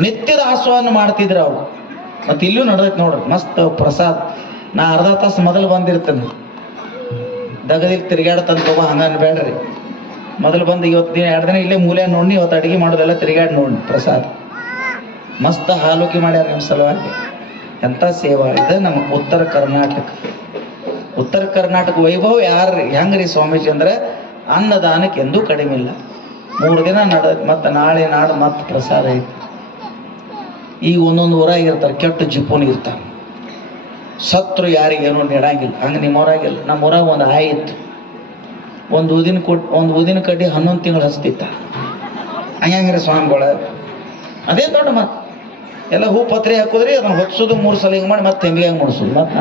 ನಿತ್ಯದ ಆಸ್ವಾದನ ಮಾಡ್ತಿದ್ರು ಅವ್ರು. ಮತ್ತೆ ಇಲ್ಲೂ ನಡೆದೈತೆ ನೋಡ್ರಿ, ಮಸ್ತ್ ಪ್ರಸಾದ್. ನಾ ಅರ್ಧ ತಾಸು ಮೊದಲು ಬಂದಿರ್ತೇನೆ. ದಗದಿಲ್ ತಿರುಗಾಡ್ತಾನೆ ತಗೋ, ಹಂಗ ಬೇಡ್ರಿ ಮೊದಲು ಬಂದು ಇವತ್ತು ದಿನ ಎರಡು ದಿನ ಇಲ್ಲೇ ಮೂಲೆ ನೋಡಿ ಇವತ್ತು ಅಡುಗೆ ಮಾಡೋದೆಲ್ಲ ತಿರುಗಾಡಿ ನೋಡಿ ಪ್ರಸಾದ್. ಮಸ್ತ್ ಹಾಲುಕಿ ಮಾಡ್ಯಾರ ನಿಮ್ಮ ಸಲುವಾಗಿ. ಎಂಥ ಸೇವಾ ಇದೆ ನಮ್ಮ ಉತ್ತರ ಕರ್ನಾಟಕ. ಉತ್ತರ ಕರ್ನಾಟಕ ವೈಭವ ಯಾರು ಹೆಂಗ್ರಿ ಸ್ವಾಮೀಜಿ ಅಂದ್ರೆ ಅನ್ನದಾನಕ್ಕೆ ಎಂದೂ ಕಡಿಮೆ ಇಲ್ಲ. ಮೂರು ದಿನ ನಡ ಮತ್ತು ನಾಳೆ ನಾಡು ಮತ್ತೆ ಪ್ರಸಾದ ಐತಿ. ಈಗ ಒಂದೊಂದು ಊರಾಗಿರ್ತಾರೆ ಕೆಟ್ಟ ಜಿಪುನ್ ಇರ್ತಾರೆ. ಸತ್ರು ಯಾರಿಗೇನೋ ನೀಡಂಗಿಲ್ಲ. ಹಂಗೆ ನಿಮ್ಮ ಊರಾಗಿಲ್ಲ ನಮ್ಮ ಊರಾಗ ಒಂದು ಹಾಯ್ ಇತ್ತು. ಒಂದು ಊದಿನ ಕೊಟ್ಟು ಒಂದು ಊದಿನ ಕಡ್ಡಿ ಹನ್ನೊಂದು ತಿಂಗಳು ಹಚ್ತಿತ್ತ. ಹಂಗ್ರಿ ಸ್ವಾಮಿಗಳ? ಅದೇ ದೊಡ್ಡ ಮಾತು. ಎಲ್ಲ ಹೂ ಪತ್ರೆ ಹಾಕಿದ್ರಿ, ಅದನ್ನ ಹೊತ್ಸೋದು ಮೂರು ಸಲ ಹಿಂಗೆ ಮಾಡಿ ಮತ್ತೆ ಹೆಂಗೆ ಹೆಂಗೆ ಮಾಡಿಸೋದು. ಮತ್ತೆ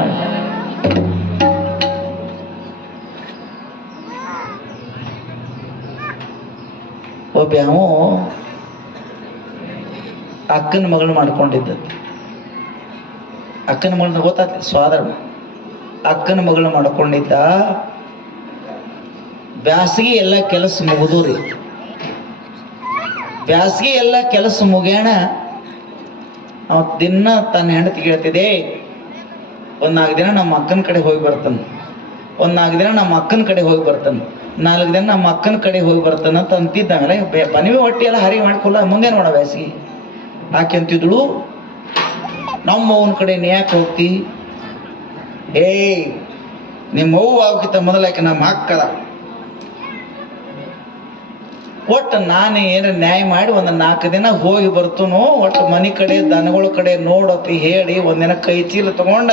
ಒಬ್ಬ ಅಕ್ಕನ ಮಗಳು ಮಾಡ್ಕೊಂಡಿದ್ದ ಅಕ್ಕನ ಮಗಳನ್ನ ಗೊತ್ತಾಗ್ತದೆ ಸ್ವಾಧರ್ಮ ಅಕ್ಕನ ಮಗಳು ಮಾಡ್ಕೊಂಡಿದ್ದ ಬ್ಯಾಸಗಿ ಎಲ್ಲ ಕೆಲಸ ಮುಗಿದು ರೀ ಬ್ಯಾಸಗಿ ಎಲ್ಲ ಕೆಲಸ ಮುಗ್ಯಾಣ ಅವ ದಿನ ತನ್ನ ಹೆಂಡತಿ ಹೇಳ್ತಿದೆ ಒಂದು ನಾಲ್ಕು ದಿನ ನಮ್ಮ ಅಕ್ಕನ ಕಡೆ ಹೋಗಿ ಬರ್ತಾನೆ. ಒಂದು ನಾಲ್ಕು ದಿನ ನಮ್ಮ ಅಕ್ಕನ ಕಡೆ ಹೋಗಿ ಬರ್ತಾನೆ. ನಾಲ್ಕು ದಿನ ನಮ್ಮ ಅಕ್ಕನ ಕಡೆ ಹೋಗಿ ಬರ್ತಾನಂತ ಅಂತ ಅಂತಿದ್ದ ಆಮೇಲೆ ಬೆ- ಹೊಟ್ಟೆ ಹೊಟ್ಟಿ ಎಲ್ಲ ಹರಿ ಮಾಡ್ಕೊಲ್ಲ ಮುಂದೆ ನೋಡ ಬ್ಯಾಸಗಿ. ಆಕೆ ಅಂತಿದ್ಳು? ನಮ್ಮ ಕಡೆ ಯಾಕೆ ಹೋಗ್ತಿ? ಏಯ್ ನಿಮ್ಮ ಅವ್ವ ಅವಕ್ಕಿಂತ ಮೊದಲಾಕೆ ನಮ್ಮ ಅಕ್ಕದ ಒಟ್ಟು ನಾನೇ ಏನು ನ್ಯಾಯ ಮಾಡಿ ಒಂದು ನಾಲ್ಕು ದಿನ ಹೋಗಿ ಬರ್ತನು? ಒಟ್ಟು ಮನೆ ಕಡೆ, ದನಗಳ ಕಡೆ ನೋಡತಿ, ಹೇಳಿ ಒಂದಿನ ಕೈ ಚೀಲ ತಗೊಂಡ.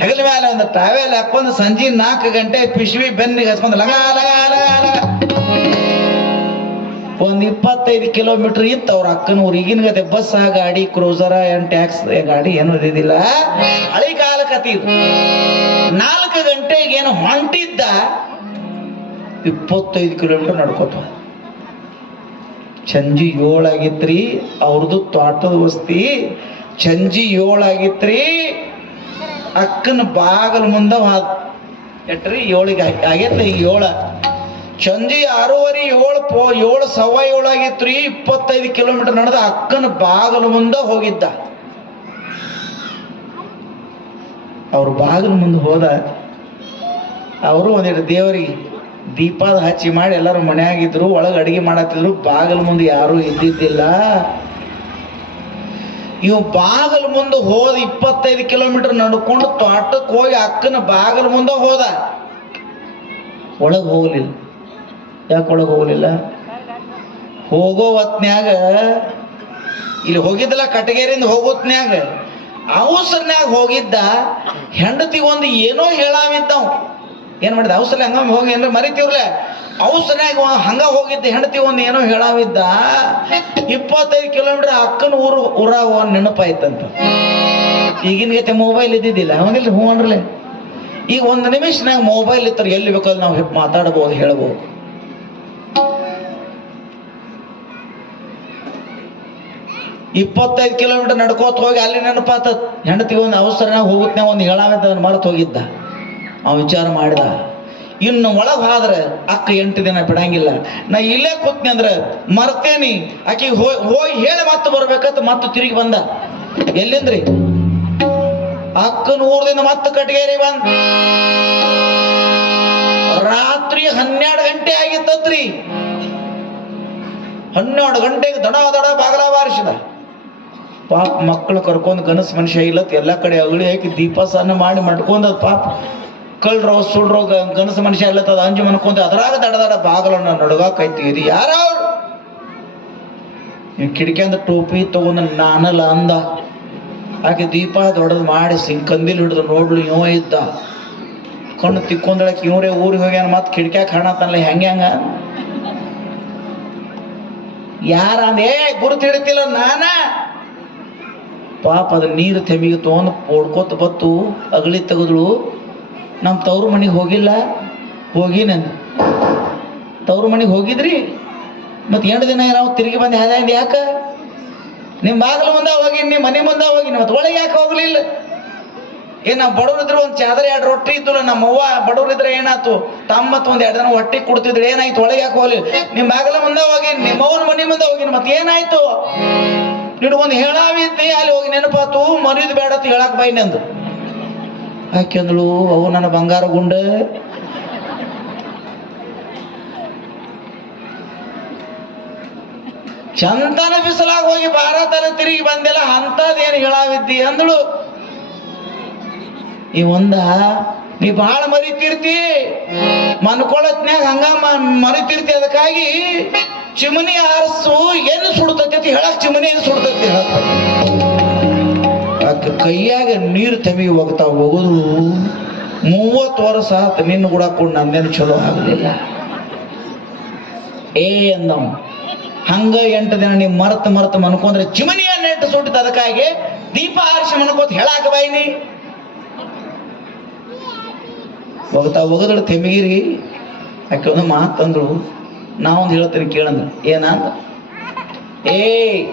ಹೆಗಲ ಮೇಲೆ ಒಂದು ಟ್ರಾವೆಲ್ ಹಾಕೊಂಡು ಸಂಜೆ ನಾಲ್ಕು ಗಂಟೆ ಪಿಶ್ವಿ ಬೆನ್ನಿಗೆ ಹಚ್ಕೊಂಡು ಲಗ ಲಗ ಲಗ ಲಗ. ಒಂದು ಇಪ್ಪತ್ತೈದು ಕಿಲೋಮೀಟರ್ ಇತ್ತು ಅವ್ರ ಅಕ್ಕನ ಊರು ಈಗಿನ ಗತೆ. ಬಸ್ ಗಾಡಿ, ಕ್ರೂಸರ, ಏನ್ ಟ್ಯಾಕ್ಸ್ ಗಾಡಿ, ಏನು ಇದಿಲ್ಲ ಹಳಿ ಕಾಲ ಕತಿ ನಾಲ್ಕು ಗಂಟೆಗೆ ಏನು ಹೊಂಟಿದ್ದ, ಇಪ್ಪತ್ತೈದು ಕಿಲೋಮೀಟರ್ ನಡ್ಕೋತ ಚಂಜಿ ಏಳಾಗಿತ್ರಿ ಅವ್ರದ್ದು ತೋಟದ ವಸ್ತಿ. ಚಂಜಿ ಏಳಾಗಿತ್ರಿ ಅಕ್ಕನ ಬಾಗಲ ಮುಂದೆ ಎಟ್ರಿ ಏಳಿಗೆ ಆಗೈತ್ರಿ ಈಗ ಏಳ. ಸಂಜೆ ಆರೂವರೆ ಏಳು ಪೋ, ಏಳು ಸವ ರೀ ಇಪ್ಪತ್ತೈದು ಕಿಲೋಮೀಟರ್ ನಡೆದ ಅಕ್ಕನ ಬಾಗಿಲು ಮುಂದೆ ಹೋಗಿದ್ದ. ಅವ್ರ ಬಾಗಿಲು ಮುಂದೆ ಹೋದ. ಅವರು ಒಂದಿಟ್ಟು ದೇವರಿಗೆ ದೀಪದ ಹಚ್ಚಿ ಮಾಡಿ ಎಲ್ಲರೂ ಮನೆಯಾಗಿದ್ರು, ಒಳಗೆ ಅಡಿಗೆ ಮಾಡತ್ತಿದ್ರು, ಬಾಗಿಲು ಮುಂದೆ ಯಾರೂ ಇದ್ದಿದ್ದಿಲ್ಲ. ಇವು ಬಾಗಿಲು ಮುಂದೆ ಹೋದ ಇಪ್ಪತ್ತೈದು ಕಿಲೋಮೀಟರ್ ನಡ್ಕೊಂಡು ತೋಟಕ್ಕೆ ಹೋಗಿ ಅಕ್ಕನ ಬಾಗಿಲು ಮುಂದೆ ಹೋದ. ಒಳಗೆ ಹೋಗ್ಲಿಲ್ಲ. ಯಾಕೆ ಒಳಗೆ ಹೋಗಲಿಲ್ಲ? ಹೋಗೋ ಹೊತ್ನ್ಯಾಗ, ಇಲ್ಲಿ ಹೋಗಿದ್ದಲ್ಲ ಕಟಗೇರಿಂದ ಹೋಗೋ ಹೊತ್ನ್ಯಾಗ, ಅವಸರ್ನ್ಯಾಗ ಹೋಗಿದ್ದ ಹೆಂಡತಿ ಒಂದು ಏನೋ ಹೇಳಾವಿದ್ದವ್. ಏನ್ ಮಾಡಿದ? ಅವಸರ ಹಂಗ ಹೋಗಿ ಏನ್ರ ಮರಿತೀವ್ರಲ್ಲ ಅವಸರ್ನ್ಯಾಗ ಹಂಗ ಹೋಗಿದ್ದ ಹೆಂಡತಿ ಒಂದು ಏನೋ ಹೇಳಾವಿದ್ದ. ಇಪ್ಪತ್ತೈದು ಕಿಲೋಮೀಟರ್ ಅಕ್ಕನ ಊರು, ಊರಾಗ ನೆನಪಾಯ್ತಂತ. ಈಗಿನ ಗತೆ ಮೊಬೈಲ್ ಇದ್ದಿದ್ದಿಲ್ಲ. ಅವನಿಲ್ಲ ಹ್ಞೂ ಅನ್ರಲೆ ಈಗ ಒಂದು ನಿಮಿಷನಾಗ ಮೊಬೈಲ್ ಇತ್ತರ ಎಲ್ಲಿ ಬೇಕಾದ್ರೆ ನಾವು ಮಾತಾಡ್ಬೋದು, ಹೇಳ್ಬೋದು. ಇಪ್ಪತ್ತೈದು ಕಿಲೋಮೀಟರ್ ನಡ್ಕೋತ ಹೋಗಿ ಅಲ್ಲಿ ನೆನಪಾತ. ಹೆಂಡತಿ ಒಂದು ಅವಸರನ ಹೋಗುತ್ತೆ ಒಂದು ಹೇಳಾವಂತ ಮರೆತು ಹೋಗಿದ್ದ. ಅವ ವಿಚಾರ ಮಾಡಿದ. ಇನ್ನು ಒಳಗೆ ಆದ್ರೆ ಅಕ್ಕ ಎಂಟು ದಿನ ಬಿಡಂಗಿಲ್ಲ. ನಾ ಇಲ್ಲೇ ಕೂತ್ನಿ ಅಂದ್ರೆ ಮರ್ತೇನಿ. ಆಕಿ ಹೋಗಿ ಹೇಳಿ ಮತ್ತೆ ಬರ್ಬೇಕಂತ ಮತ್ತೆ ತಿರುಗಿ ಬಂದ. ಎಲ್ಲಿಂದ್ರಿ? ಅಕ್ಕ ಊರದಿಂದ ಮತ್ತೆ ಕಟ್ಗೇರಿ ಬಂದ. ರಾತ್ರಿ ಹನ್ನೆರಡು ಗಂಟೆ ಆಗಿತ್ತತ್ರಿ. ಹನ್ನೆರಡು ಗಂಟೆಗೆ ದಡ ದಡ ಬಾಗಲ ಬಾರಿಸಿದ. ಪಾಪ ಮಕ್ಕಳು ಕರ್ಕೊಂಡು ಗನಸ್ ಮನುಷ್ಯ ಇಲ್ಲತ್ ಎಲ್ಲ ಕಡೆ ಅಗಳಿ ಹಾಕಿ ದೀಪಸನ್ನ ಮಾಡಿ ಮಾಡ್ಕೊಂಡ ಪಾಪ. ಕಳ್ರೋ ಸುಳ್ರೋ ಗನಸು ಮನುಷ್ಯ ಇಲ್ಲತ್ತದ ಅಂಜು ಮನ್ಕೊಂಡ ಅದ್ರಾಗ ದಡ ದಡ ಬಾಗಲನ್ನ ನಡುಗಾಕೈತಿ ಇದು ಯಾರು ಕಿಟಕಿಯಿಂದ ಟೋಪಿ ತಗೊಂಡ ನಾನಲ್ಲ ಅಂದ. ಆಕೆ ದೀಪ ದೊಡ್ಡದು ಮಾಡಿಸಿ ಕಂದಿಲ್ ಹಿಡಿದು ನೋಡ್ಲು ಇವ ಇದ್ದ. ಕಣ್ಣು ತಿಕ್ಕೊಂದಳಕ್ ಇವರೇ ಊರಿಗೆ ಹೋಗ್ಯಾನ ಮತ್ತೆ ಕಿಟಕ್ಯಾಗ ಕಾಣತ್ತಲ್ಲ ಹೆಂಗೆ ಹೆಂಗ? ಯಾರ ಅಂದೇ ಗುರುತು ಹಿಡಿತಿಲ್ಲ ನಾನ? ಪಾಪ ಅದ್ರ ನೀರು ತೆಮಿಗೆ ತೊಗೊಂಡು ಓಡ್ಕೋತ ಬತ್ತು, ಅಗಳಿ ತೆಗೆದಳು. ನಮ್ಮ ತವ್ರ ಮನೆಗೆ ಹೋಗಿಲ್ಲ ಹೋಗಿ ನಾನು ತವ್ರ ಮನೆಗೆ ಹೋಗಿದ್ರಿ? ಮತ್ತೆ ಎಂಟು ದಿನ ನಾವು ತಿರುಗಿ ಬಂದು ಹ್ಯಾದ ಯಾಕ? ನಿಮ್ಮ ಬಾಗಿಲು ಮುಂದೆ ಹೋಗಿ ನಿಮ್ಮ ಮನೆ ಮುಂದೆ ಹೋಗಿ ಮತ್ತೆ ಒಳಗೆ ಯಾಕೆ ಹೋಗ್ಲಿಲ್ಲ? ಏನ ಬಡವರಿದ್ರು ಒಂದು ಚಾದರ ಎರಡು ರೊಟ್ಟಿ ಇದ್ದು ನಮ್ಮ ಅವ್ವ ಬಡವರಿದ್ರೆ ಏನಾಯ್ತು ತಮ್ಮ ಮತ್ತು ಒಂದು ಎರಡು ದಿನ ಹೊಟ್ಟೆ ಕೊಡ್ತಿದ್ರು ಏನಾಯ್ತು? ಒಳಗೆ ಯಾಕೆ ಹೋಗ್ಲಿಲ್ಲ? ನಿಮ್ಮ ಬಾಗಲ ಮುಂದೆ ಹೋಗಿ ನಿಮ್ಮವನ ಮನೆ ಮುಂದೆ ಹೋಗಿ ಮತ್ತೆ ಏನಾಯ್ತು? ಒಂದು ಹೇಳಾವಿದ್ದಿ ಅಲ್ಲಿ ಹೋಗಿ ನೆನಪಾತು ಮರಿದ್ ಬೇಡ ಅಂತ ಹೇಳಕ್ ಬೈ ನಂದು ಯಾಕೆಂದಳು ಅವು ನನ್ನ ಬಂಗಾರ ಗುಂಡ. ಚಂದನ ಬಿಸಲಾಗ ಹೋಗಿ ಭಾರತನ ತಿರುಗಿ ಬಂದಿಲ್ಲ ಅಂತದೇನು ಹೇಳಾವಿದ್ದಿ? ಅಂದಳು. ಈ ಒಂದ, ನೀ ಬಾಳ ಮರಿತಿರ್ತಿ, ಮನ್ಕೊಳತ್ನ್ಯಾಗ ಹಂಗ ಮರಿತಿರ್ತಿ ಅದಕ್ಕಾಗಿ ಚಿಮನಿ ಆರಿಸು ಏನು ಸುಡ್ತತಿ ಅಂತ ಹೇಳಕ್ ಚಿಮನಿ ಏನು ಸುಡ್ತತಿ ಹೇಳ ಕೈಯಾಗ ನೀರು ತಮಿ ಹೋಗ್ತಾ ಹೋಗುದು? ಮೂವತ್ತು ವರ್ಷ ಆತ ನಿನ್ನ ಕೂಡ ಕೂಡ ನಂದೇನು ಚಲೋ ಆಗಲಿಲ್ಲ. ಏ ಅಂದವ್, ಹಂಗ ಎಂಟು ದಿನ ನೀವು ಮರ್ತ ಮರ್ತ ಮನ್ಕೊಂಡ್ರೆ ಚಿಮನಿಯ ನೆಟ್ಟು ಸುಟ್ಟಿದ ಅದಕ್ಕಾಗಿ ದೀಪ ಆರಿಸಿ ಮನ್ಕೋತ ಹೇಳಾಕ ಬಾಯಿನಿ ಹೋಗ್ತಾ ಹೋಗದಳು ತೆಮಿಗಿರಿ. ಯಾಕೆ ಒಂದು ಮಾತಂದ್ರು. ನಾವೊಂದು ಹೇಳ್ತೀನಿ ಕೇಳಂದ್ರು. ಏನಂದ? ಏ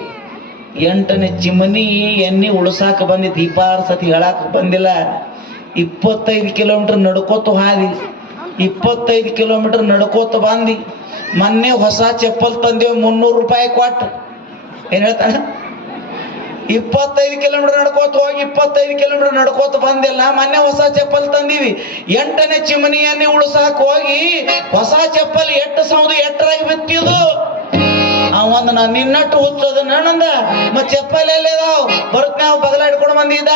ಎಂಟನೇ ಚಿಮನಿ ಎಣ್ಣೆ ಉಳ್ಸಾಕ ಬಂದಿ ದೀಪ ಆರ್ಸತಿ ಹೇಳಾಕ ಬಂದಿಲ್ಲ. ಇಪ್ಪತ್ತೈದು ಕಿಲೋಮೀಟರ್ ನಡ್ಕೋತ ಹಾದಿ. ಇಪ್ಪತ್ತೈದು ಕಿಲೋಮೀಟರ್ ನಡ್ಕೋತ ಬಂದಿ. ಮೊನ್ನೆ ಹೊಸ ಚಪ್ಪಲ್ ತಂದೇವು, ಮುನ್ನೂರು ರೂಪಾಯಿ ಕೊಟ್ಟು. ಏನ್ ಹೇಳ್ತಾನ ಇಪ್ಪತ್ತೈದು ಕಿಲೋಮೀಟರ್ ನಡ್ಕೋತ ಹೋಗಿ ಇಪ್ಪತ್ತೈದು ಕಿಲೋಮೀಟರ್ ನಡ್ಕೋತ ಬಂದಿಲ್ಲ ಮೊನ್ನೆ ಹೊಸ ಚಪ್ಪಲ್ ತಂದೀವಿ. ಎಂಟನೇ ಚಿಮನಿಯನ್ನೇ ಉಳಿಸಾಕ ಹೋಗಿ ಹೊಸ ಚಪ್ಪಲ್ ಎಟ್ಟು ಸೌದು ಎಟ್ಟರಾಗಿ ಬಿತ್ತಿದು ಅವಂದ ನಾ ನಿನ್ನಟ್ಟು ಹುಚ್ಚದ ನಾನಂದ ಮತ್ ಚಪ್ಪಲ್ ಎಲ್ಲಿದಾವ್ ಬರುತ್ತ ನಾವು ಬಗಲ ಬಂದಿದ್ದ.